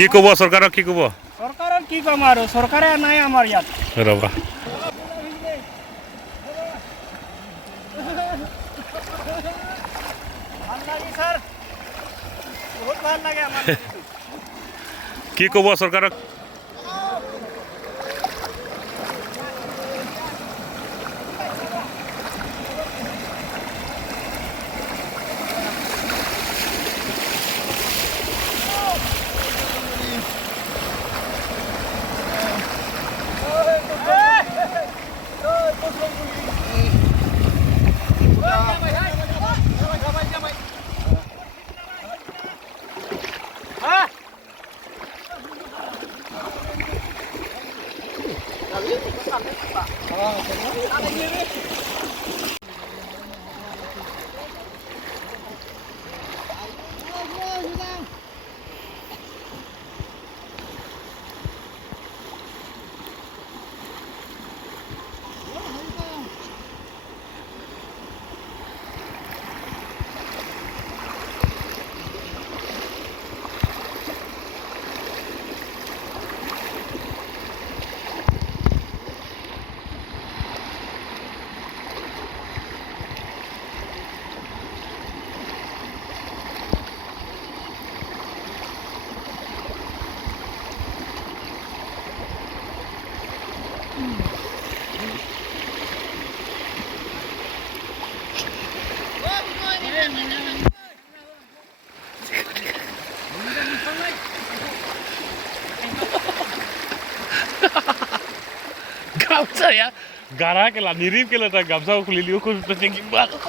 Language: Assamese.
কি ক'ব চৰকাৰক কি ক'ব? চৰকাৰক কি ক'ম আৰু চৰকাৰে নাই আমাৰ ইয়াত। ৰ'বা ভাল লাগে ছাৰ, বহুত ভাল লাগে আমাৰ। কি ক'ব চৰকাৰক? Gamsa ya, gara kelah nirip kelah tak gamsa kulit liu kau sudah tinggi banget.